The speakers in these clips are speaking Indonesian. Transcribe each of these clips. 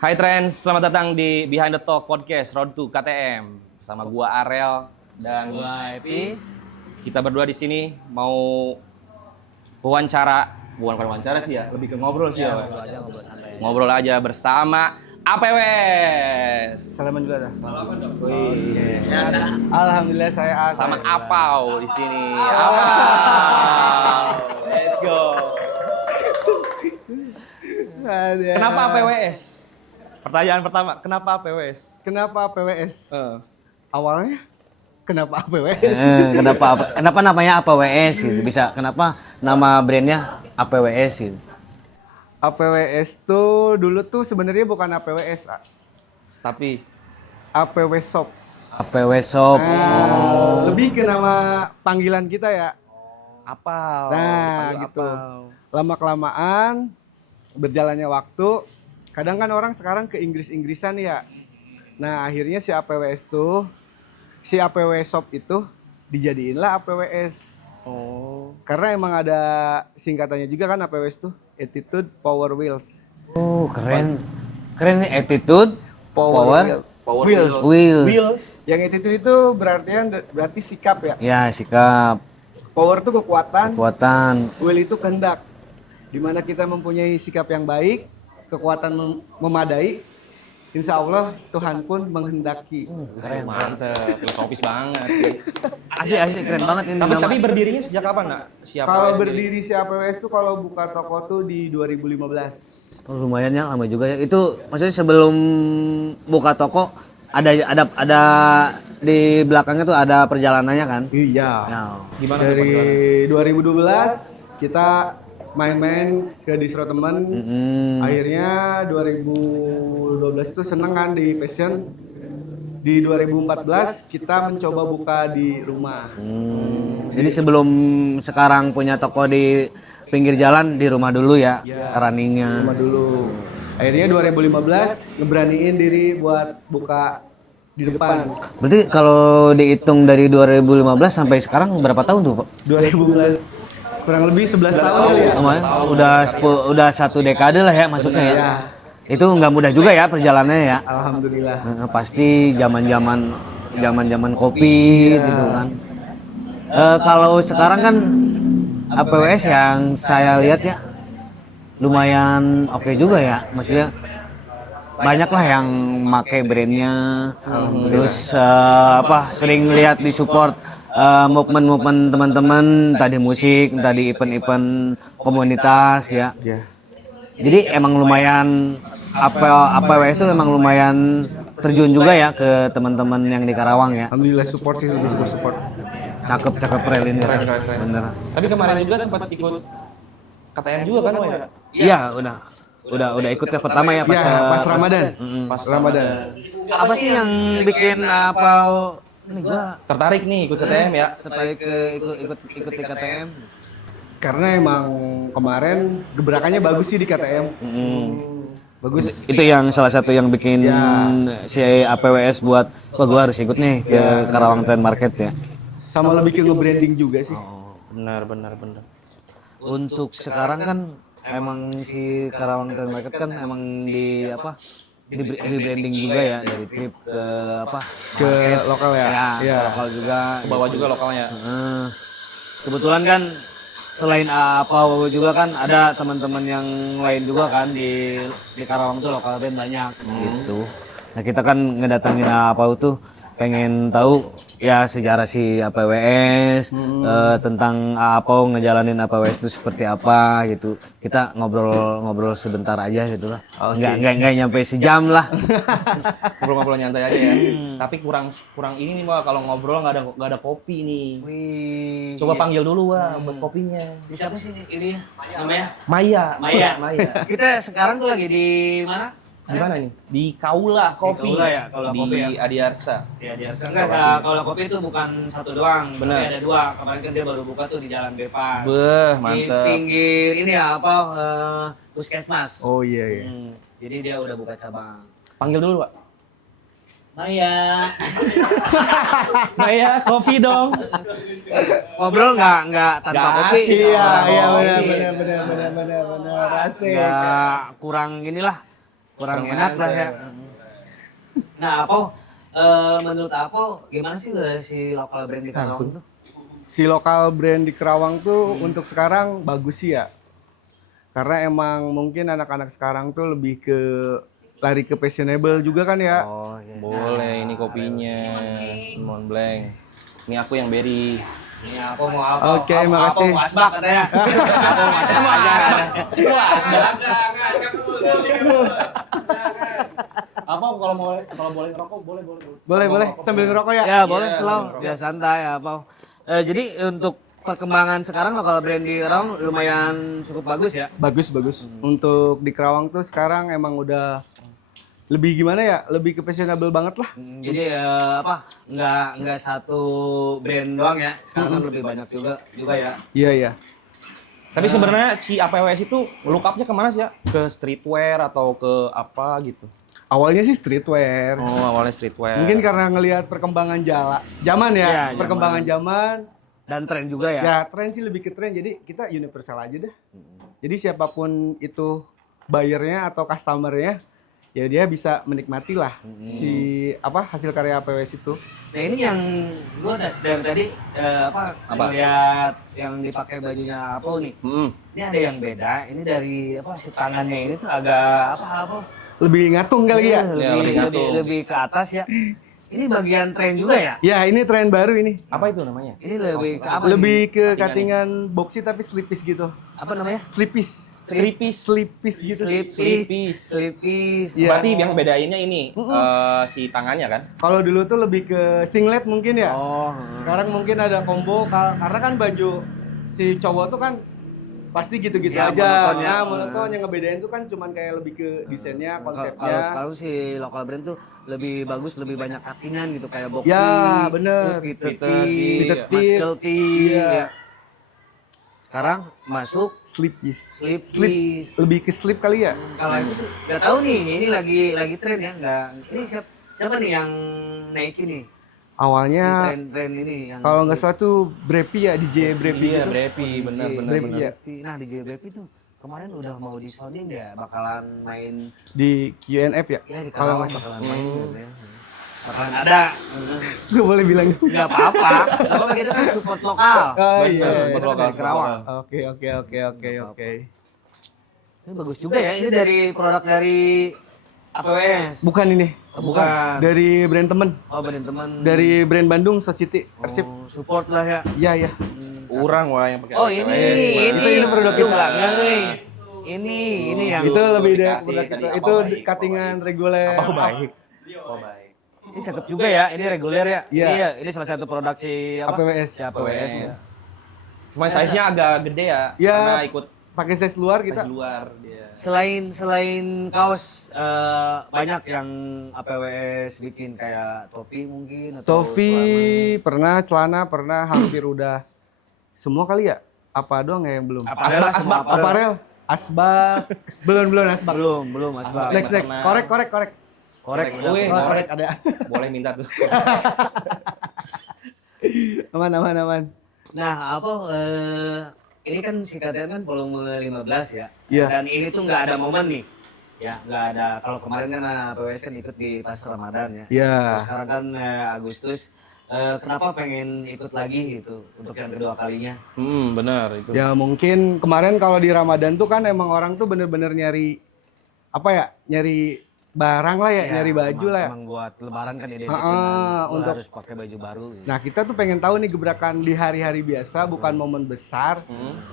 Hai Trends, selamat datang di Behind the Talk Podcast Road to KTM bersama gua Arel dan Gua Epis. kita berdua di sini mau wawancara, bukan wawancara sih ya, lebih ke ngobrol sih ya. Ngobrol aja, ngobrol santai. Ngobrol aja bersama APWS. Salaman juga dah. Wih, Alhamdulillah saya Asa. sama Apau di sini. Apau. Let's go. Kenapa APWS? Pertanyaan pertama, kenapa APWS? Kenapa PWS? Awalnya kenapa PWS? Kenapa namanya APWS gitu? Bisa kenapa nama brandnya APWS gitu? APWS tuh dulu tuh sebenarnya bukan APWS, Tapi APW Shop. APW Shop. Lebih ke nama panggilan kita ya. Apau. Nah, dipanggil gitu. Apau. Lama-kelamaan berjalannya waktu, kadang kan orang sekarang ke Inggris-Inggrisan ya. Nah, akhirnya si APW Shop itu dijadiinlah APWS. Oh. Karena emang ada singkatannya juga kan APWS tuh, Attitude Power Wheels. Oh, keren. Keren nih, attitude, power, Wheels. wheels. Yang attitude itu berarti sikap ya. Ya, sikap, Power itu kekuatan, kekuatan. will itu kehendak. Dimana kita mempunyai sikap yang baik, kekuatan memadai, insya Allah Tuhan pun menghendaki. Keren, mantep, filosofis banget. Asli keren banget ini Tapi berdirinya sejak kapan, Nak? Siapa Kalau berdiri si APWS tuh kalau buka toko tuh di 2015. Oh, lumayan ya, lama juga ya. Itu maksudnya sebelum buka toko ada di belakangnya tuh ada perjalanannya kan? Iya. Ya. Gimana Dari 2012 kita main-main ke distro temen. Akhirnya 2012 itu seneng kan di passion. Di 2014 kita mencoba buka di rumah. Jadi sebelum sekarang punya toko di pinggir jalan, di rumah dulu ya, runningnya. Rumah dulu. Akhirnya 2015 ngeberaniin diri buat buka di depan. Berarti kalau dihitung dari 2015 sampai sekarang berapa tahun tuh, Pak? 2015 kurang lebih 11 tahun kali ya. Lumayan, udah satu dekade lah ya masuknya ya. Itu nggak mudah juga ya perjalanannya ya. Alhamdulillah. Pasti zaman kopi gitu kan. Kalau sekarang kan APWS yang saya lihat ya lumayan oke juga ya, maksudnya banyak lah yang make brandnya, terus sering lihat di support movement teman-teman, tadi musik, tadi event-event komunitas ya. Jadi emang lumayan APWS itu emang lumayan terjun juga ya ke teman-teman yang di Karawang ya. Alhamdulillah support sih, lebih support. Cakep rel ini, Keren. bener. Tapi kemarin juga sempat ikut KTM juga kan, Wak? Iya, udah ikut yang pertama ya Pas Ramadan. Pas Ramadan. Apa sih yang bikin apa ini gua tertarik nih ikut KTM ya? tertarik ke ikut di KTM? Karena emang kemarin gebrakannya bagus sih di KTM. Bagus. Itu yang salah satu yang bikin si APWS buat wah gua harus ikut nih ke Karawang Trend Market ya. Sama lebih ke nge-branding juga sih. Benar. Untuk sekarang kan emang si Karawang Trend Market kan emang di branding juga ya, dari trip ke Ke lokal ya. ke lokal juga. Bawa juga lokalnya. Kebetulan kan selain apa juga kan ada teman-teman yang lain juga kan di Karawang tuh lokal band banyak gitu. Nah kita kan ngedatangin apa tuh pengen tahu ya sejarah si APWS, tentang apa ngejalanin APWS itu seperti apa gitu. Kita ngobrol sebentar aja gitu lah. Nggak nyampe sejam lah. Ngobrol-ngobrol nyantai aja ya. Tapi kurang ini nih, Wak, kalau ngobrol nggak ada kopi nih. Wih. Coba panggil dulu, Wak, buat kopinya. Siapa sih ini namanya? Maya. Kita sekarang tuh lagi di mana? Di mana nih? Di Kaula Coffee. Kaula ya, Kaula di Coffee ya. Adiarsa. Ya dia enggak kalau kopi itu bukan satu doang, Bener. tapi ada dua. Kemarin kan dia baru buka tuh di Jalan Bebas. Beh, Di mantep. pinggir ini ya Puskesmas. Oh iya. Jadi dia udah buka cabang. Panggil dulu, Pak. Maya. Maya, kopi dong. Ngobrol nggak tanpa Nggak kopi. asik. Iya, Oh, benar. Asik. Nggak kurang inilah. kurang enak lah ya. Nah, Apo, menurut Apo gimana sih dari si lokal brand di Karawang tuh? Si lokal brand di Kerawang tuh untuk sekarang bagus sih ya. Karena emang mungkin anak-anak sekarang tuh lebih ke lari ke fashionable juga kan ya. Oh, iya. Boleh, ini kopinya. Lemon Blanc. Ini aku yang berry. Ini Apo mau apa? Oke, makasih. Mau asbak katanya. Apo mau asbak aja. Asbak. Apa kalau boleh ngerokok boleh. Boleh sambil ngerokok ya. Ya, boleh slow. Ya santai Apo. Jadi untuk perkembangan sekarang lokal brand di Karawang lumayan cukup bagus ya. Bagus. Untuk di Kerawang tuh sekarang emang udah lebih gimana ya? Lebih ke fashionable banget lah. Jadi nggak satu brand doang ya. Sekarang kan lebih banyak juga ya. Iya. Tapi sebenarnya si APWS itu look up-nya kemana sih ya? Ke streetwear atau ke apa gitu? Awalnya sih streetwear. Oh, awalnya streetwear. Mungkin karena ngelihat perkembangan zaman ya, Iya, perkembangan zaman. Dan tren juga ya. Ya tren sih lebih ke tren, jadi kita universal aja deh. Jadi siapapun itu buyernya atau customernya, ya dia bisa menikmati lah si hasil karya PWS itu. Nah ini yang gue dari tadi ngeliat yang dipakai bajunya apa nih? Ini ada yang beda. Ini dari si tangannya ini tuh agak apa? Lebih ngatung kali ya? Lebih ke atas ya. Ini bagian tren juga ya? Ya ini tren baru ini. Apa itu namanya? Ini lebih ke apa? Lebih ke cuttingan boxy tapi slippies gitu. Apa namanya? Slippies gitu. Slippies. Iya. Berarti yang bedainnya ini si tangannya kan? Kalau dulu tuh lebih ke singlet mungkin ya. Oh. Sekarang mungkin ada combo karena kan baju si cowok tuh kan pasti gitu-gitu Ya, aja. monoton ya. Nah, monoton yang ngebedain tuh kan cuman kayak lebih ke desainnya, Kalau konsepnya. sekarang si lokal brand tuh lebih bagus, lebih banyak cuttingan gitu kayak boxy. Ya, bener. Terus fitted Fitted tee, muscle tee. Iya. Ya. Sekarang masuk Slippies. slippies. Lebih ke slip kali ya? Kalau itu sih nggak tahu nih, ini lagi tren ya, nggak. Ini siapa nih yang naikin nih? Si Awalnya tren ini yang kalau nggak salah tuh Brepi ya, DJ Brepi Iya, gitu. Brepi, benar. Iya. Nah DJ Brepi tuh kemarin udah mau disounding dia bakalan main Di QNF ya? ya di Kalau Karawang nggak bakalan main katanya. Bakalan ada. Gue boleh bilang. Nggak apa-apa. Kalau kita kan support lokal. Oh iya. Kita kan dari Karawang. Oke. Ini bagus juga ya. Ini dari produk dari APWS. Bukan ini. Bukan. Dari brand temen. Oh, brand teman. Dari brand Bandung Society. Arsip. Oh, support lah ya. Iya. Kurang wah yang pakai Oh APWS, Itu produk Itu kita. nggak ngeri. Ini yang Itu lebih dari dikasih produk tadi kita. apa Itu baik, cuttingan reguler. Oh, baik. ini cakep juga ya. Ini reguler ya. Iya. Ini salah satu produk si apa? APWS. Si APWS. Ya. Cuma size-nya agak gede ya, Ya. karena ikut Pakai size luar kita. size luar dia. Selain kaos banyak yang APWS bikin kayak topi mungkin atau Topi pernah, celana pernah, hampir udah semua kali ya. Apa doang ya yang belum? Aparel, semua aparel. Aparel, asbak, belum asbak. belum Mas Bang. Next, Pernah. korek. Wih, Korek ada. boleh minta tuh. Aman. Nah, ini kan si KTM kan volume 15 ya. Iya. Dan ini tuh nggak ada momen nih. Ya, nggak ada. Kalau kemarin kan APWS kan ikut di pas Ramadan ya. Iya. Terus sekarang kan Agustus. Kenapa pengen ikut lagi gitu untuk yang kedua kalinya? Benar itu. Ya mungkin kemarin kalau di Ramadan tuh kan emang orang tuh bener-bener nyari nyari barang lah ya, nyari baju lah ya. Emang buat lebaran kan identik untuk- harus pakai baju baru. Gitu. Nah kita tuh pengen tahu nih gebrakan di hari-hari biasa, bukan momen besar.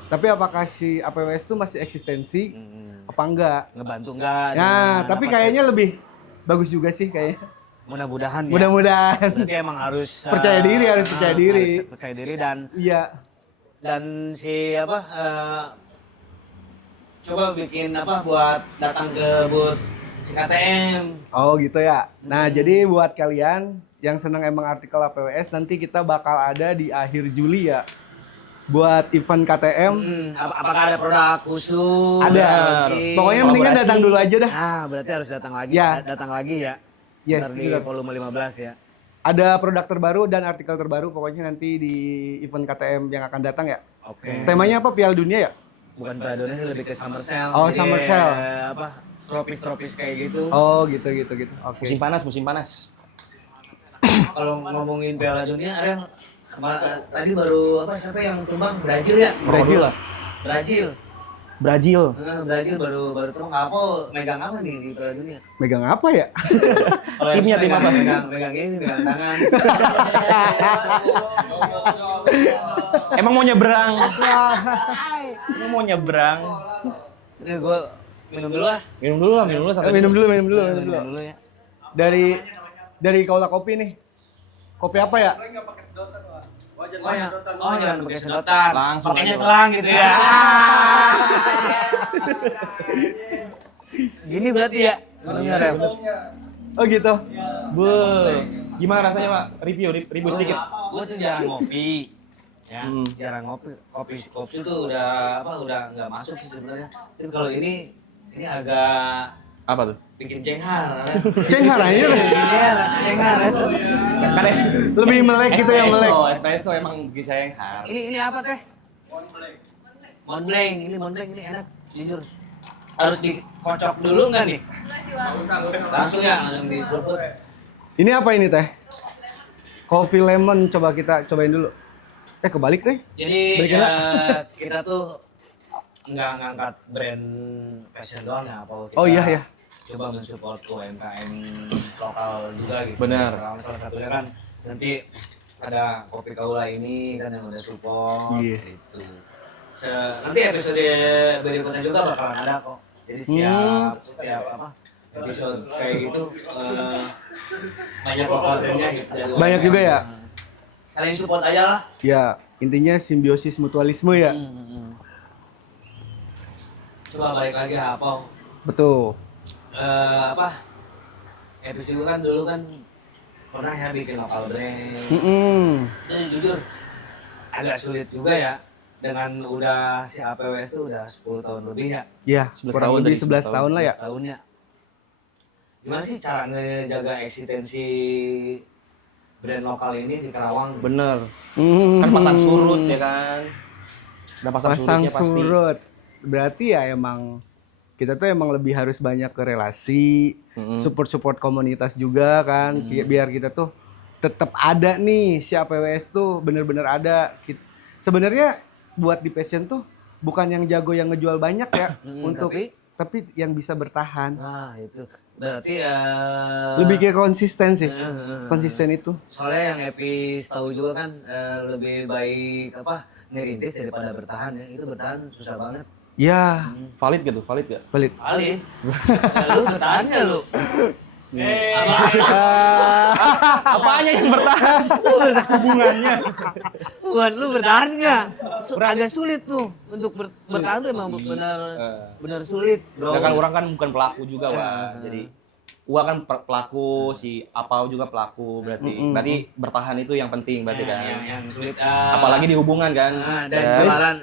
Tapi apakah si APWS tuh masih eksistensi? Apa enggak? Ngebantu enggak? Nah, tapi kayaknya lebih bagus juga sih kayaknya. Mudah-mudahan ya. Mudah-mudahan. Berarti emang harus Percaya diri, harus percaya diri. harus percaya diri dan Iya. si coba bikin buat datang ke booth si KTM. Oh gitu ya. Nah jadi buat kalian yang senang emang artikel APWS, nanti kita bakal ada di akhir Juli ya. Buat event KTM. Apakah ada produk khusus? Ada. Si- Pokoknya mendingan datang dulu aja dah. Ah, berarti harus datang lagi. Ya. Datang lagi ya. Yes, Ntar di betul. volume 15 ya. Ada produk terbaru dan artikel terbaru pokoknya nanti di event KTM yang akan datang ya. Oke. Temanya apa? Piala Dunia ya? bukan pada Indonesia, lebih ke summer sale. Oh, Jadi, summer sale. Apa? Tropis kayak gitu. Oh, gitu. Oke. Musim panas, musim panas. Kalau ngomongin Piala Dunia ada yang tadi baru apa siapa yang tumbang Brazil ya? Brazil lah. Brazil. Brazil. Brazil baru tumbang. Apa megang apa nih di Piala Dunia? Megang apa ya? Kalau yang Timnya tim apa? Megang ini, megang tangan. Emang mau nyebrang? Emang mau nyebrang? Ini gua minum dulu lah. Minum dulu lah, santai. Minum dulu. Minum dulu ya. Dari Kaula Kopi nih. Kopi apa ya? Oh ya, jangan pakai sedotan. Langsung Pakainya aja. selang gitu ya. Gini berarti ya. Minumnya Rem. Oh gitu. Gimana rasanya, Pak? Review sedikit. Gua tuh jarang ngopi. Ya, jarang ngopi. Kopi tuh udah nggak masuk sih sebenarnya. Tapi kalau ini agak Apa tuh? bikin cenghar. Cenghar aja. Cenghar. Kan Lebih melek gitu ya, melek. Espresso emang bikin saya yang hard. Ini apa teh? Montblanc. Ini Montblanc ini enak, jujur. Harus dikocok dulu nggak nih? Langsung diseruput. Ini apa ini teh? Coffee lemon, coba kita cobain dulu. Kebalik deh. Jadi Balikin lah. kita tuh nggak ngangkat brand fashion doang ya, apa kita Oh iya. coba mensupport UMKM lokal juga gitu. Benar. Kalau salah satunya kan nanti ada Kopi Kaula ini kan yang udah support Iya. gitu. Nanti episode berikutnya juga bakalan ada kok. Jadi setiap apa episode kayak gitu banyak lokal brandnya gitu. dari Banyak UMKM. juga ya? Saling support aja lah. Ya, intinya simbiosis mutualisme ya. Coba balik lagi apa? Betul. Episode kan dulu kan pernah ya bikin lokal brand. Jadi jujur agak sulit juga ya dengan udah si APWS tuh udah 10 tahun lebih ya. Ya, 11 kurang tahun lebih dari 11 tahun lah ya. 11 tahun ya. Gimana sih cara ngejaga eksistensi brand lokal ini di Karawang? Bener. Kan pasang surut ya kan. Ada pasang surutnya pasti. surut. Berarti ya emang kita tuh emang lebih harus banyak ke relasi, support komunitas juga kan, biar kita tuh tetap ada nih si APWS tuh bener-bener ada. Sebenarnya buat di passion tuh bukan yang jago yang ngejual banyak ya, tapi yang bisa bertahan. Nah itu berarti Lebih kayak konsisten sih, konsisten itu. soalnya yang Epis tahu juga kan lebih baik apa ngerintis daripada bertahan ya. Itu bertahan susah banget. Ya, Valid gitu, valid gak? pelit. Alin, lu bertahan nggak lu? Apanya yang bertahan? Hubungannya. Bukan lu bertahan nggak? Agak sulit tuh untuk bertahan tuh emang benar sulit, bro. Ya kan orang kan bukan pelaku juga, Wak. Jadi gua kan pelaku, si Apau juga pelaku, berarti bertahan itu yang penting berarti kan. Yang sulit. Apalagi di hubungan kan. Dan jualan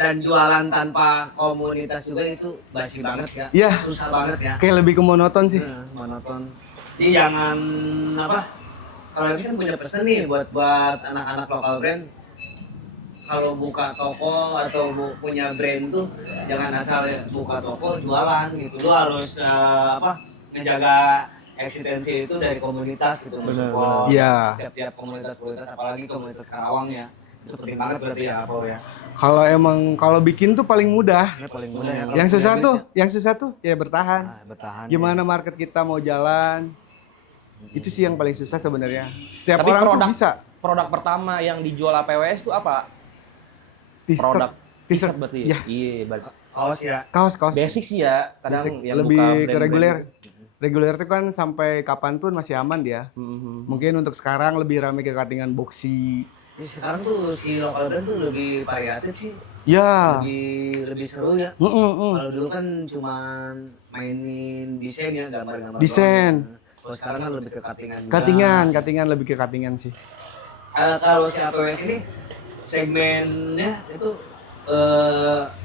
dan jualan tanpa komunitas juga itu basi banget ya. Iya. Susah banget ya. Kayak lebih ke monoton sih. Monoton. Jadi jangan apa? Kalau ini kan punya pesan nih buat anak-anak lokal brand. Kalau buka toko atau punya brand tuh jangan asal buka toko jualan gitu. Lu harus ngejaga eksistensi itu dari komunitas gitu. Support Iya. setiap komunitas apalagi komunitas Karawang ya. Itu penting banget berarti ya apa ya. Kalau bikin tuh paling mudah. Ini paling mudah ya. Yang susah tuh ya bertahan. Bertahan. Gimana market kita mau jalan? Itu sih yang paling susah sebenarnya. Setiap Tapi orang tuh bisa. Produk pertama yang dijual APWS itu apa? Produk t-shirt berarti ya. Iya, berarti. Kaos ya. Kaos. Basic sih ya, kadang Basic. yang Lebih buka ke brand-brand. reguler. Reguler itu kan sampai kapanpun masih aman dia. Mungkin untuk sekarang lebih ramai ke cuttingan boxy. Sekarang tuh si lokal brand tuh lebih variatif sih. Ya. Lebih seru ya. Kalau dulu kan cuman mainin desain ya, gambar-gambar. Desain. doang. Kalau sekarang kan lebih ke cuttingan juga. Cuttingan lebih ke cuttingan sih. Kalau si APWS ini segmennya itu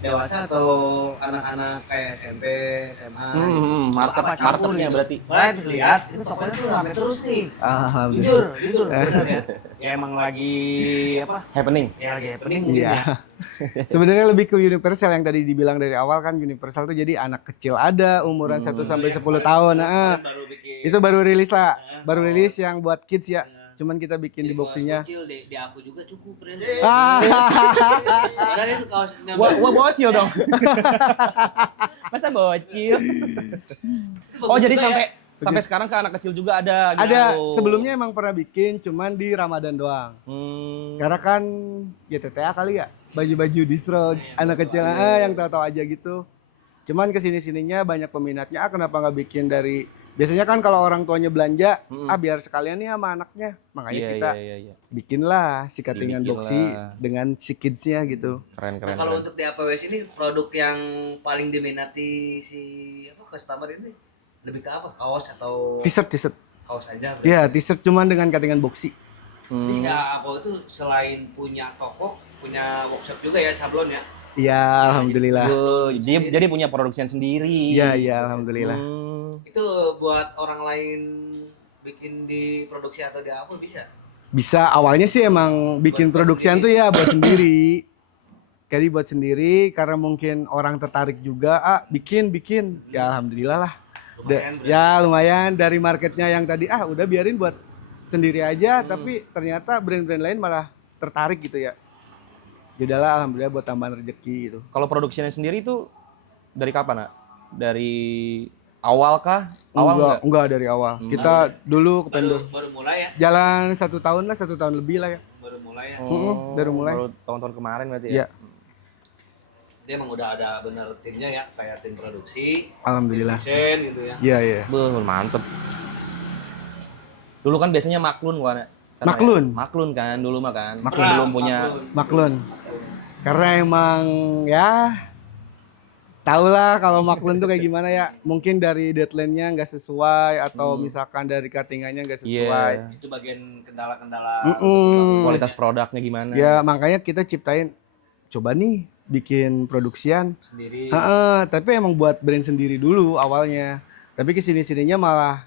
dewasa atau anak-anak kayak SMP, SMA. Marketnya berarti. Saya bisa lihat itu tokonya tuh rame terus nih. Alhamdulillah. Jujur benar ya. Ya emang lagi apa? Happening. Ya lagi happening mungkin Iya. ya. Sebenarnya lebih ke universal yang tadi dibilang dari awal kan universal tuh jadi anak kecil ada umuran 1 sampai 10 tahun. Baru bikin Itu baru rilis lah. Baru rilis yang buat kids ya. Cuman kita bikin di boxinya. kecil di aku juga cukup Ren. Ah, Padahal itu kaos Gua bocil dong. Masa bocil? Oh, jadi sampai sekarang ke anak kecil juga ada gitu. ada sebelumnya emang pernah bikin cuman di Ramadan doang. Karena kan ya TTA kali ya. Baju-baju distro anak kecil yang tahu-tahu aja gitu. Cuman kesini-sininya banyak peminatnya. Kenapa nggak bikin dari biasanya kan kalau orang tuanya belanja, biar sekalian nih sama anaknya. Makanya kita Iya. bikinlah si cuttingan boxy dengan si kidsnya gitu. Keren. kalau untuk di APWS ini produk yang paling diminati si customer ini lebih ke apa? Kaos atau T-shirt. kaos aja? Ya, t-shirt cuman dengan cuttingan boxy. Jadi si Apo itu selain punya toko, punya workshop juga ya, sablon ya. Iya, alhamdulillah. Dia jadi punya produksian sendiri. Iya, alhamdulillah. Itu buat orang lain bikin di produksi atau di apa bisa? Bisa awalnya sih emang bikin produksian tuh ya buat sendiri. Jadi buat sendiri karena mungkin orang tertarik juga, bikin. Ya alhamdulillah lah. Ya lumayan dari marketnya yang tadi udah biarin buat sendiri aja, tapi ternyata brand-brand lain malah tertarik gitu ya. Yaudahlah alhamdulillah buat tambahan rezeki gitu. Kalau produksinya sendiri itu dari kapan, Nak? Dari awal kah? Enggak dari awal. Kita dulu ke Pendor. Baru mulai ya? Jalan 1 tahun lah, 1 tahun lebih lah ya. Baru mulai ya? Baru mulai. Baru tahun-tahun kemarin berarti Iya. ya? Dia emang udah ada bener timnya ya, kayak tim produksi, Alhamdulillah. desain gitu ya. Iya. Mantep. Dulu kan biasanya maklun kan? Maklun kan dulu mah kan. Belum punya Maklun. Karena emang ya tau lah kalau maklun tuh kayak gimana ya. Mungkin dari deadline-nya nggak sesuai atau misalkan dari cuttingannya nggak sesuai. Itu bagian kendala-kendala. kualitas produknya gimana. Ya makanya kita ciptain coba nih bikin produksian Sendiri. tapi emang buat brand sendiri dulu awalnya. Tapi kesini-sininya malah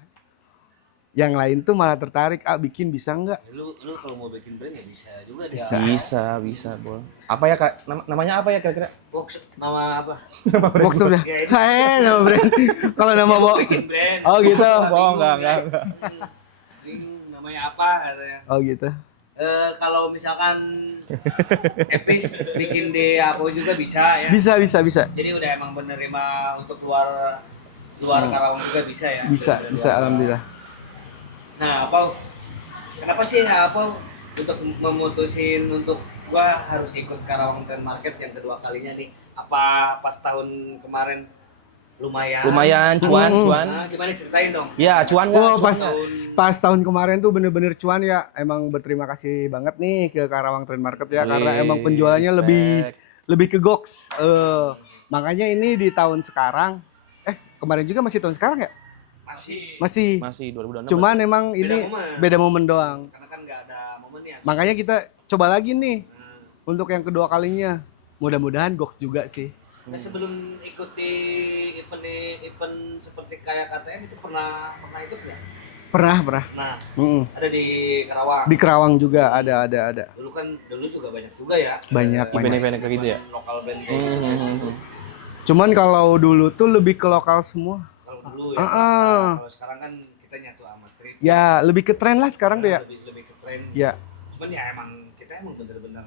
yang lain tuh malah tertarik, bikin bisa nggak? Lu kalau mau bikin brand ya bisa juga dia. Bisa, Bol. Apa ya, Kak? Namanya apa ya kira-kira? Box nama apa? Box udah. Nama brand. Kalau nama Bikin brand. Oh gitu. Enggak. Namanya apa katanya? Oh gitu. Kalau misalkan Epis bikin di apa juga bisa ya. Bisa. Jadi udah emang menerima untuk luar Karawang juga bisa ya. Bisa alhamdulillah. Nah, kenapa sih untuk memutusin untuk gua harus ikut Karawang Trend Market yang kedua kalinya nih? Apa pas tahun kemarin lumayan cuan. Nah, gimana ceritain dong? Ya, cuan nggak? Pas tahun kemarin tuh bener-bener cuan ya. Emang berterima kasih banget nih ke Karawang Trend Market ya. Karena emang penjualannya lebih ke goks. Makanya ini di tahun sekarang, kemarin juga masih tahun sekarang ya? Masih 2026. Cuman emang ini beda momen doang. Karena kan nggak ada momennya. Makanya kita coba lagi nih untuk yang kedua kalinya. Mudah-mudahan goks juga sih. Nah, sebelum ikut di event seperti kayak KTM itu pernah ikut nggak? Pernah. Nah, ada di Karawang. Di Karawang juga ada. Dulu juga banyak juga ya. Banyak. Event-event kayak gitu ya? Lokal band kayak gitu. Cuman kalau dulu tuh lebih ke lokal semua. Kalau dulu ya. Kalau sekarang kan kita nyatu sama trip. Ya lebih ke tren lah sekarang tuh ya. Lebih ke tren. Ya. Cuman ya kita bener-bener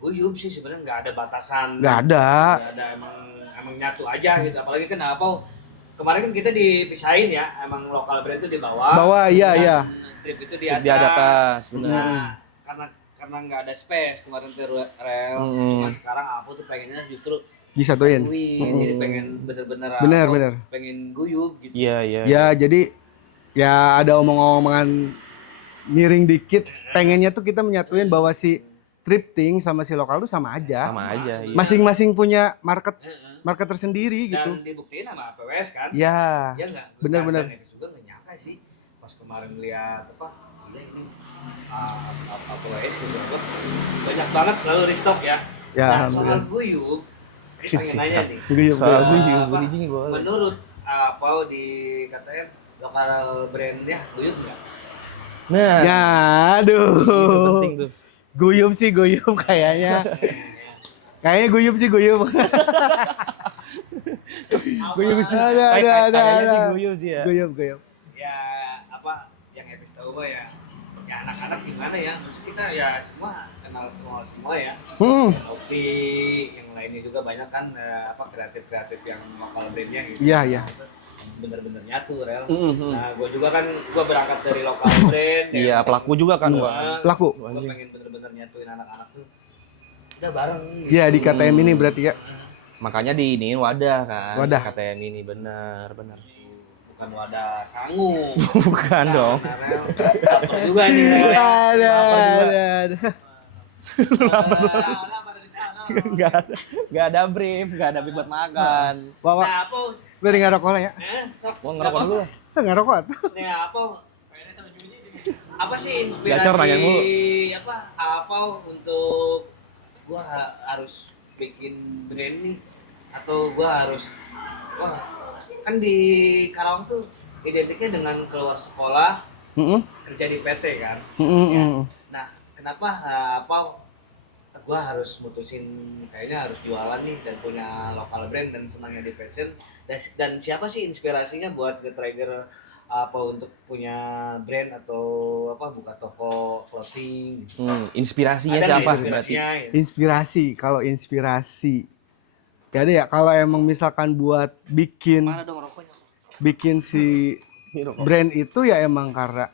guyup sih sebenarnya, nggak ada batasan. Nggak ada. Emang nyatu aja gitu. Apalagi kan kemarin kan kita dipisahin ya. Emang lokal brand itu di bawah. Iya. Trip itu Di atas, benar. Nah, karena nggak ada space kemarin tuh rel. Cuman sekarang aku tuh pengennya justru Disatuin. Jadi pengen bener-bener Bener. pengen guyup gitu. Iya. Ya jadi ya ada omongan miring dikit. Pengennya tuh kita menyatuin bahwa si thrifting sama si lokal tuh sama aja. Iya. Masing-masing punya market tersendiri gitu. Dan dibuktiin sama PWS kan? Ya. Ya nggak? Bener. Dan juga nggak nyangka sih pas kemarin lihat gila ini PWS gitu. Banyak banget selalu restock ya. Ya, Nah, soal alhamdulillah. guyub, ini pengen nanya nih. Guyub, Soal guyub. guyub, Apa, bridging boleh. menurut apa di KTM lokal brandnya guyub nggak? Nah, Ya, itu aduh. penting tuh. Guyub sih guyub kayaknya. Kayaknya guyub sih guyub. Guyub sih. Kayaknya sih guyub sih ya. Guyub, guyub. Ya apa yang Epis tahu mah ya, ya anak-anak gimana ya, maksud kita ya semua kenal semua ya. Kopi, yang lainnya juga banyak kan apa kreatif yang lokal brandnya gitu. Iya, iya. Bener-bener nyatu rel. Nah gue juga kan gue berangkat dari lokal brand. Iya, pelaku juga kan, Bang. Pelaku. Gue pengen bener-bener nyatuin anak-anak tuh. Udah bareng. Gitu. Iya, di KTM ini berarti ya. Makanya diiniin wadah kan. Wadah. si KTM ini benar. Bukan wadah sangu. Bukan dong. Nah, rel. Lapar juga nih rel. Ada. Enggak ada brief, enggak ada brief buat makan. Bawa. Nah apa? Beri ngerokok lah ya. Sok. Gua ngerokok dulu. Ngerokok tuh. Nah apa? Apa sih Gacor nanya mulu. inspirasi apa untuk gua harus bikin brand nih atau gua harus kan di Karawang tuh identiknya dengan keluar sekolah kerja di PT kan. Ya. Nah kenapa gua harus mutusin kayaknya harus jualan nih dan punya lokal brand dan senangnya di fashion dan siapa sih inspirasinya buat nge-trigger apa untuk punya brand atau apa buka toko clothing gitu. Inspirasinya Ada nggak siapa berarti? inspirasinya, ya? Inspirasi, kalau inspirasi. Gak ada ya, kalau emang misalkan buat Mana dong rokoknya? bikin si brand itu ya emang karena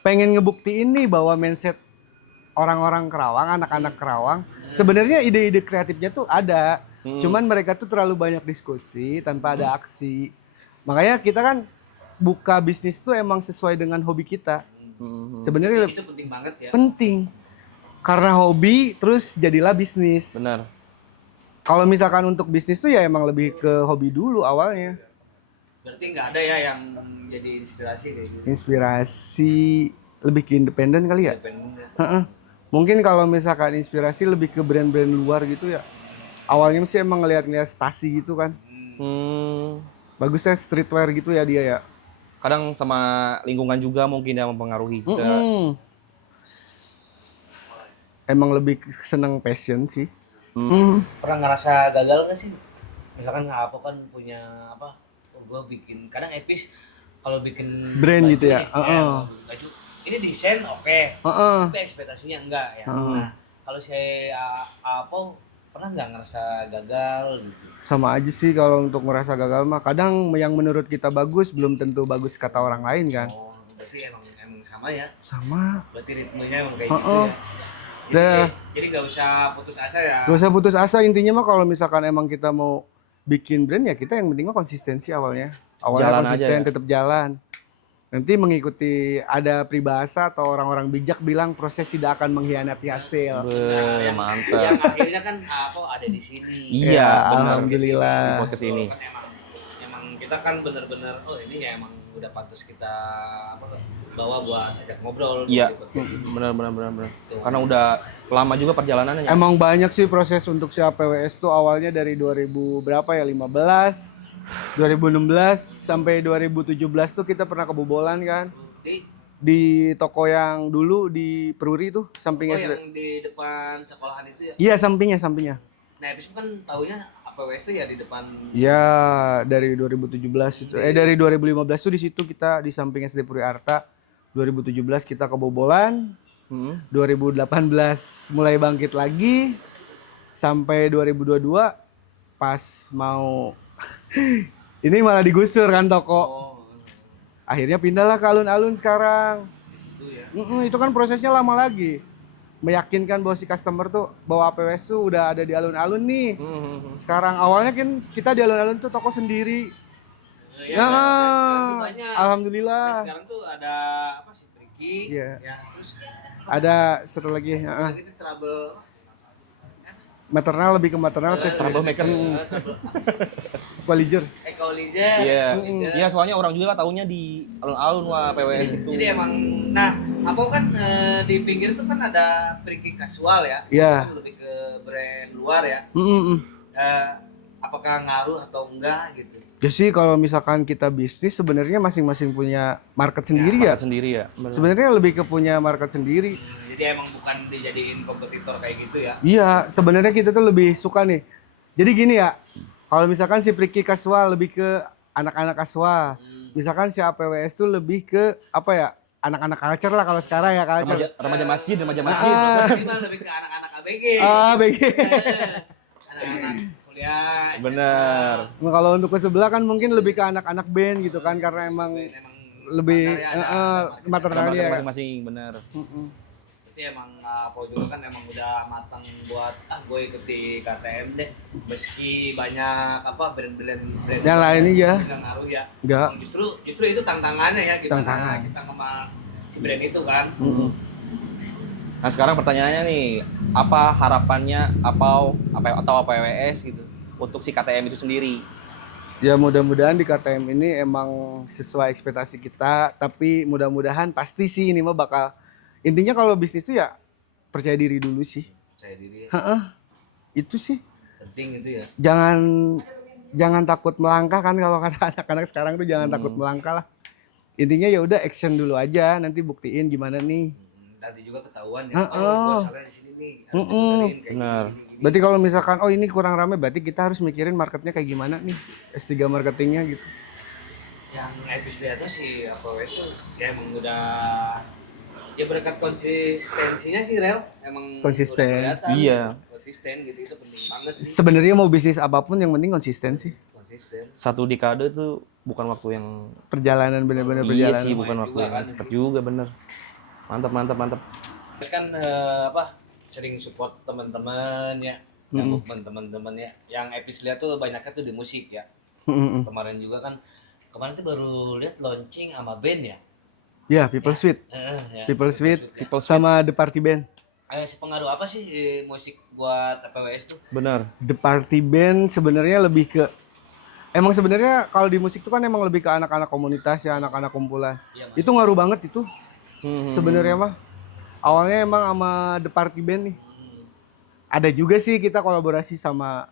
pengen ngebuktiin nih bahwa mindset orang-orang Kerawang, anak-anak Kerawang, sebenarnya ide-ide kreatifnya tuh ada. Cuman mereka tuh terlalu banyak diskusi tanpa ada aksi. Makanya kita kan buka bisnis tuh emang sesuai dengan hobi kita. Sebenarnya Itu penting banget ya. penting. Karena hobi terus jadilah bisnis. Benar. Kalau misalkan untuk bisnis tuh ya emang lebih ke hobi dulu awalnya. Berarti nggak ada ya yang jadi inspirasi kayak gitu. Inspirasi lebih ke independen kali ya. Independen. Heeh. Mungkin kalau misalkan inspirasi lebih ke brand-brand luar gitu ya. Awalnya sih emang ngeliat-ngeliat Stasi gitu kan. Bagusnya streetwear gitu ya dia ya. Kadang sama lingkungan juga mungkin yang mempengaruhi kita. Emang lebih seneng passion sih. Pernah ngerasa gagal nggak sih? Misalkan apa kan punya apa? Gue bikin kadang Epis kalau bikin Brand baju gitu ya? nih, baju ini desain oke. Tapi ekspektasinya enggak ya. Nah, kalau saya apa pernah nggak ngerasa gagal gitu? Sama aja sih kalau untuk merasa gagal mah. Kadang yang menurut kita bagus belum tentu bagus kata orang lain kan. Oh, berarti emang sama ya. Sama. Berarti ritmenya emang kayak gitu ya. Jadi nggak usah putus asa ya. Gak usah putus asa, intinya mah kalau misalkan emang kita mau bikin brand ya kita yang penting mah konsistensi awalnya. Awalnya Jalan konsisten, aja ya. tetap jalan. Nanti mengikuti ada peribahasa atau orang-orang bijak bilang proses tidak akan mengkhianati hasil. Mantap. Yang akhirnya kan apa ada di sini. Iya, Ya, benar. alhamdulillah. Buat kesini. Kan emang kita kan bener-bener ini ya emang udah pantas kita apa bawa buat ajak ngobrol Iya, di podcast ini. benar. Karena udah lama juga perjalanannya. Emang banyak sih proses untuk si APWS tuh awalnya dari 2000 berapa ya 15, 2016 sampai 2017 tuh kita pernah kebobolan kan di toko yang dulu di Peruri tuh sampingnya. yang di depan sekolahan itu ya. Iya sampingnya. Nah, habis itu kan taunya APWS itu ya di depan. Ya dari 2017 itu dari 2015 tuh di situ kita di samping SD Puri Arta. 2017 kita kebobolan. 2018 mulai bangkit lagi sampai 2022 pas mau ini malah digusur kan toko. Akhirnya pindahlah ke alun-alun sekarang. Di situ ya. Itu kan prosesnya lama lagi. Meyakinkan bahwa si customer tuh bahwa APWS tuh udah ada di alun-alun nih. Sekarang awalnya kan kita di alun-alun tuh toko sendiri. Ya, sekarang tuh banyak. Alhamdulillah. Nah, sekarang tuh ada apa sih Triki? Iya. Ya, terus Ada satu lagi, lagi itu trouble maternal lebih ke maternal ke Troublemaker. Qualizer. Ecolizer. Iya. Iya, soalnya orang juga taunya di alun-alun wah PWS itu. Jadi emang nah Apa kan di pinggir tuh kan ada Priki Casual ya. Iya. Kan lebih ke brand luar ya. Eh, apakah ngaruh atau enggak gitu? Ya sih kalau misalkan kita bisnis sebenarnya masing-masing punya market sendiri ya. Market sendiri ya. Bener. Sebenarnya lebih ke punya market sendiri. Jadi emang bukan dijadiin kompetitor kayak gitu ya. Iya, sebenarnya kita tuh lebih suka nih. Jadi gini ya, kalau misalkan si Priki Casual lebih ke anak-anak casual. Misalkan si APWS tuh lebih ke apa ya? Anak-anak culture lah kalau sekarang ya culture. Remaja masjid, remaja masjid. Ini mah lebih ke anak-anak ABG. Ah, BG. Anak-anak kuliah. Bener. Nah, kalau untuk ke sebelah kan mungkin lebih ke anak-anak band gitu kan karena emang Emang lebih materialnya ya. Masing-masing, bener. Berarti emang Paul juga kan emang udah matang buat gue ikut di KTM deh. Meski banyak brand Yang lain iya. nggak ngaruh ya. Nggak. Emang justru itu tantangannya ya Tantangan. kita ngemas si brand itu kan. Nah sekarang pertanyaannya nih, apa harapannya atau APWS gitu untuk si KTM itu sendiri? Ya mudah-mudahan di KTM ini emang sesuai ekspektasi kita, tapi mudah-mudahan pasti sih ini mah bakal intinya kalau bisnis itu ya percaya diri dulu sih. Saya diri Heeh. Itu sih. penting itu ya. Jangan takut melangkah kan kalau kata anak-anak sekarang tuh jangan takut melangkah lah. Intinya ya udah action dulu aja, nanti buktiin gimana nih. Nanti juga ketahuan ya. Gue salah di sini nih. Harus dibenerin kayak Benar. gini. Berarti kalau misalkan oh ini kurang rame berarti kita harus mikirin marketnya kayak gimana nih. S3 marketingnya gitu. Yang habis lihat tuh si APWS tuh ya emang udah ya berkat konsistensinya sih Rel emang Konsisten. udah kelihatan. Iya. Konsisten gitu itu penting banget sih. Sebenarnya mau bisnis apapun yang penting konsisten sih. Konsisten. Satu dekade tuh bukan waktu yang Perjalanan bener-bener iya perjalanan. sih, bukan waktu juga yang kan. cepat juga, bener. Mantap. Terus kan sering support teman-teman ya, yang movement teman-teman ya. Yang Epis lihat tuh banyaknya tuh di musik ya. Kemarin juga kan tuh baru lihat launching sama band ya. Ya, People Sweet. Ya. People Sweet sama The Party Band. Sepengaruh apa sih musik buat APWS tuh? Bener. The Party Band sebenarnya lebih ke emang sebenarnya kalau di musik itu kan emang lebih ke anak-anak komunitas ya, anak-anak kumpulan. Iya, Mas. Itu ngaruh banget itu. Sebenarnya mah awalnya emang sama The Party Band nih. Ada juga sih kita kolaborasi sama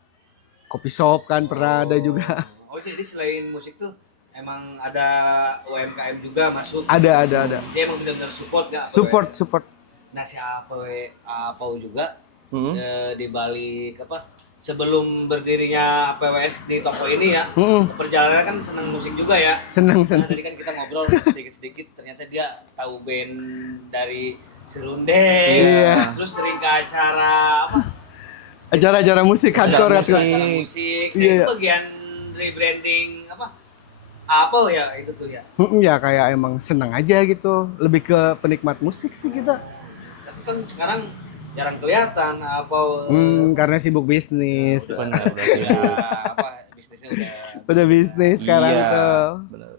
Coffee Shop kan pernah ada juga. Oh jadi selain musik tuh emang ada UMKM juga masuk. Ada. Dia emang benar-benar support ya. Support. Nah si Apau juga di balik sebelum berdirinya APWS di toko ini ya, perjalanan kan senang musik juga ya. Seneng. Nah, tadi kan kita ngobrol sedikit-sedikit, ternyata dia tahu band dari Serundeng, Iya. terus sering ke acara Acara-acara musik hardcore musik. hardcore. musik. Nah, Iya. itu bagian rebranding apa ya itu tuh ya. Ya kayak emang seneng aja gitu. Lebih ke penikmat musik sih kita. Tapi kan sekarang jarang kelihatan Karena sibuk bisnis. Bener berarti. ya bisnisnya Udah bisnis sekarang Iya. tuh. Bener.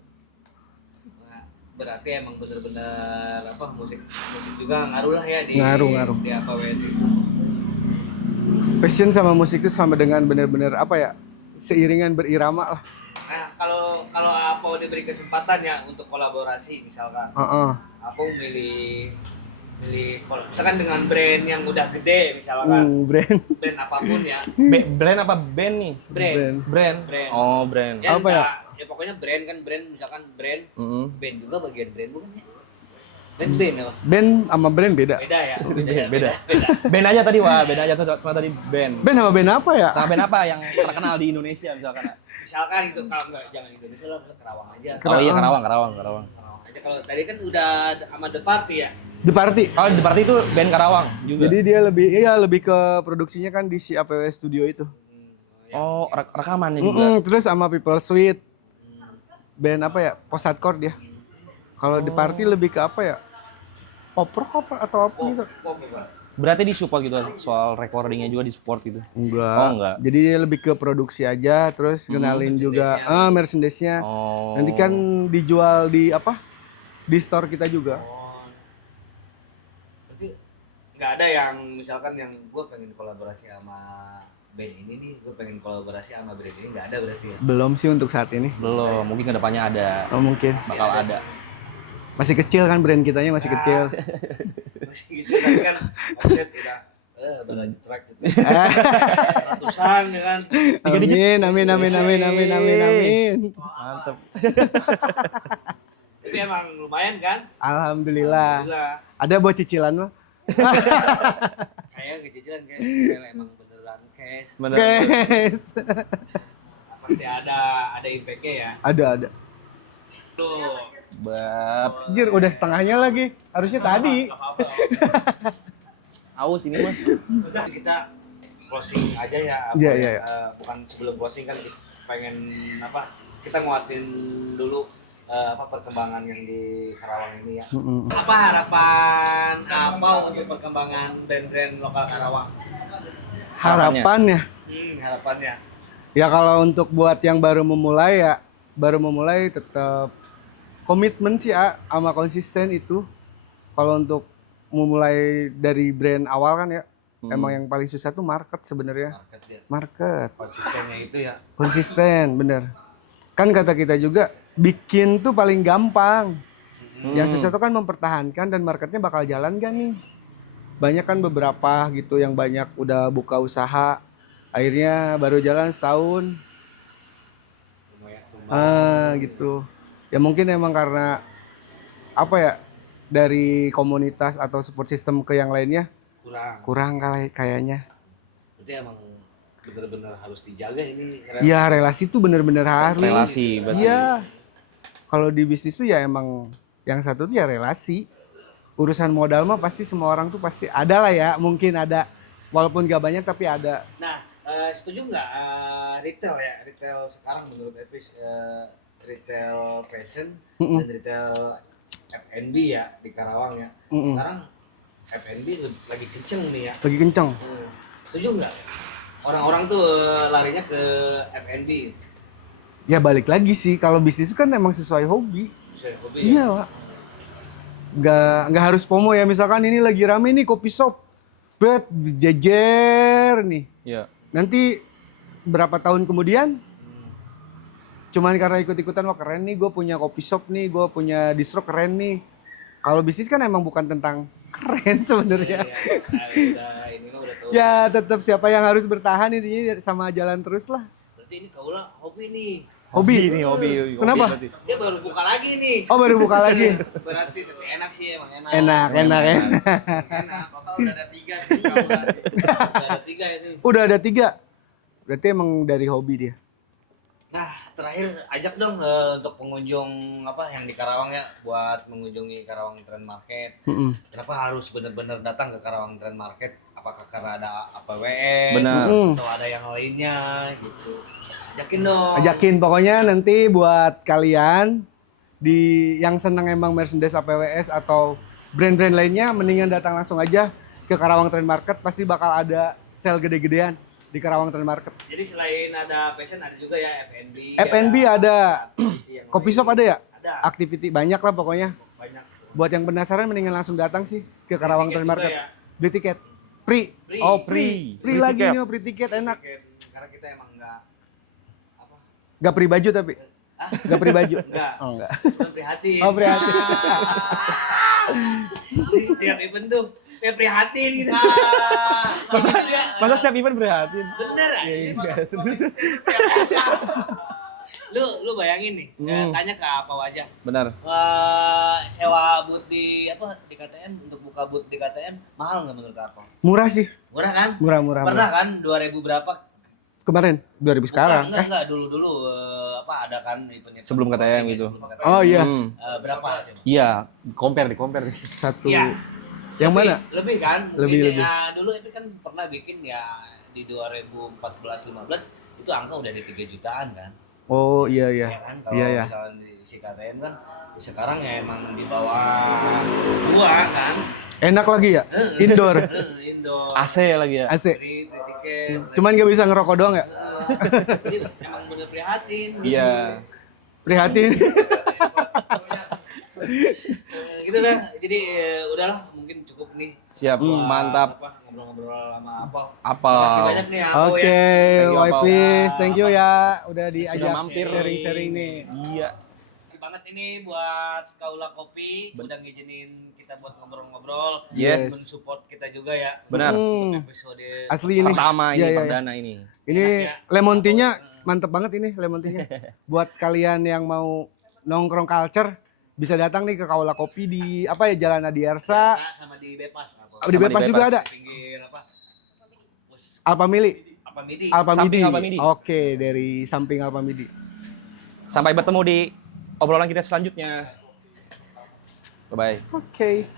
berarti emang bener-bener musik juga ngaruh lah ya di Ngaruh. di APWS itu. Passion sama musik itu sama dengan bener-bener seiringan berirama lah. Nah, kalau Apo diberi kesempatan ya untuk kolaborasi misalkan, Apo milih misalkan dengan brand yang udah gede misalkan, brand apapun ya. Brand apa band nih? Brand. Oh, brand. Ya, Apa ya? Ya pokoknya brand misalkan brand. Band juga bagian brand bukan sih? Band apa? Band sama brand beda. Beda ya. Beda. Band aja tadi, beda aja sama tadi band. Band sama band apa ya? Sama band apa yang terkenal di Indonesia misalkan? Misalkan itu kalau enggak jangan Indonesia lah, Kerawang aja. Oh iya, Karawang. Kerawang aja. Kalau tadi kan udah sama The Party ya. The Party. Oh, The Party itu band Karawang juga. Jadi dia lebih ke produksinya kan di si APWS Studio itu. Oh, rekamannya juga. Terus sama People Sweet. Band post hardcore dia. Kalau The Party lebih ke pop rock atau apa gitu. Pop apa? Berarti disupport gitu soal recordingnya juga disupport gitu. Enggak. Oh, enggak. Jadi dia lebih ke produksi aja, terus kenalin juga merchandise-nya. Oh. Nanti kan dijual di di store kita juga. Berarti nggak ada yang misalkan yang gue pengen kolaborasi sama band ini nih, gue pengen kolaborasi sama brand ini, nggak ada berarti ya? Belum sih untuk saat ini. Belum, mungkin kedepannya ada. Oh, mungkin. Bakal ada. Masih kecil kan brand kitanya masih kecil. Masih gitu tapi kan omset udah jetrek gitu. Ratusan ya kan. Amin. Mantep. Tapi emang lumayan kan? Alhamdulillah. Alhamdulillah. Ada buat cicilan mah? Kayak kecicilan kayak emang beneran cash. Bener. Guys. Pasti ada impact-nya ya. Ada. Tuh. Bab. Anjir, udah setengahnya lagi. Harusnya tadi. Aus ini mah. Kita closing aja ya. Iya. Bukan sebelum closing kan pengen apa? Kita nguatin dulu perkembangan yang di Karawang ini ya. Apa harapan untuk perkembangan brand-brand lokal Karawang? Harapannya. Harapannya. Ya kalau untuk buat yang baru memulai tetap komitmen sih ya, sama konsisten itu. Kalau untuk memulai dari brand awal kan ya, emang yang paling susah tuh market sebenarnya. Market. Konsistennya itu ya. Konsisten, bener. Kan kata kita juga bikin tuh paling gampang. Yang susah tuh kan mempertahankan dan marketnya bakal jalan gak nih. Banyak kan beberapa gitu yang banyak udah buka usaha, akhirnya baru jalan setahun. Gitu. Ya mungkin emang karena apa ya, dari komunitas atau support system ke yang lainnya kurang kayaknya. Berarti emang bener-bener harus dijaga ini. Ya relasi tuh bener-bener harus. Relasi berarti. Iya. Kalau di bisnis tuh ya emang yang satu tuh ya relasi. Urusan modal mah pasti semua orang tuh pasti ada lah ya, mungkin ada. Walaupun gak banyak tapi ada. Nah, setuju nggak retail sekarang menurut Epis retail fashion dan retail F&B ya di Karawang ya. Sekarang F&B lagi kenceng nih ya. Lagi kenceng. Setuju nggak? Orang-orang tuh larinya ke F&B. Ya balik lagi sih, kalau bisnis kan emang sesuai hobi. Hobi Iya, ya? Pak. Nggak harus FOMO ya, misalkan ini lagi rame nih kopi shop. Bet jejer nih. Iya. Nanti berapa tahun kemudian cuman karena ikut-ikutan, wah keren nih gue punya kopi shop nih, gue punya distro keren nih. Kalau bisnis kan emang bukan tentang keren sebenarnya. Udah tahu. Ya tetap siapa yang harus bertahan intinya sama jalan terus lah. Berarti ini kaulah hobi nih. Hobi. Kenapa? Berarti. Dia baru buka lagi nih. Oh baru buka lagi. Berarti tapi enak sih emang enak. Enak. Enak. Total udah ada 3 sih kaulah. Udah ada 3 itu. Udah ada 3. Berarti emang dari hobi dia. Nah, terakhir ajak dong untuk pengunjung yang di Karawang ya, buat mengunjungi Karawang Trend Market. Kenapa harus benar-benar datang ke Karawang Trend Market? Apakah karena ada APWS Benar. atau ada yang lainnya gitu? Ajakin dong. Ajakin pokoknya nanti buat kalian yang senang emang merchandise APWS atau brand-brand lainnya, mendingan datang langsung aja ke Karawang Trend Market, pasti bakal ada sale gede-gedean di Karawang Trend Market. Jadi selain ada fashion ada juga ya F&B. F&B ada, kopi shop ada ya? Ada. Activity banyak lah pokoknya. Banyak. Buat yang penasaran mendingan langsung datang sih ke Karawang Trend Market. Ya? Beli tiket. Free. Free. Oh, free. Free lagi nih, free tiket enak. Karena kita emang nggak Gak free baju tapi. Gak free baju. Enggak. Oh enggak. Cuma prihatin. Oh, prihatin. Di setiap event tuh kayak prihatin gitu. Masa setiap event prihatin? Bener aja. Lu bayangin nih, tanya ke apa wajah. Benar. Sewa booth di KTM, untuk buka booth di KTM mahal nggak menurut apa? Murah sih. Murah kan? Murah. Pernah kan 2000 berapa? Kemarin 2000 sekarang. Enggak dulu ada kan event Sebelum KTM gitu. Oh iya. Berapa? Iya, compare nih. Satu. Iya. Yang mana? Lebih kan? Lebih. Nah, dulu itu kan pernah bikin ya di 2014-15 itu angka udah di 3 jutaan kan. Oh iya. Ya kan? Kalau Iya. misalnya di si KTM kan sekarang ya emang di bawah 2 kan. Enak lagi ya? Indoor. Indoor. AC lagi ya. AC. Free tiket. Cuman gak bisa ngerokok doang ya? Jadi emang bener prihatin. Iya. Prihatin. Gitu kan. Jadi udahlah mungkin cukup nih. Siap, Buat mantap. ngobrol-ngobrol sama Apol. Apa? Makasih banyak nih Apol Oke, ya. Thank you, Apol. Wifis, thank you ya udah diajak Sudah mampir. sharing-sharing nih. Iya. Si Bang banget ini buat Kaula Kopi udah ngizinin kita buat ngobrol-ngobrol. Yes. Mensupport kita juga ya. Benar. Untuk episode Asli ini. Pertama ini, Iya, iya, iya. perdana ini. Ini Enak ya. lemon tea-nya mantep banget ini lemon tea-nya. Buat kalian yang mau nongkrong culture bisa datang nih ke Kaula Kopi di apa ya Jalan Adiarsa. sama di Bepas. Di Bepas juga ada. Pinggir apa? Alpamili. Apa Midi? Alpamidi. Samping Alpamidi. Oke, dari samping Alpamidi. Sampai bertemu di obrolan kita selanjutnya. Bye-bye. Oke.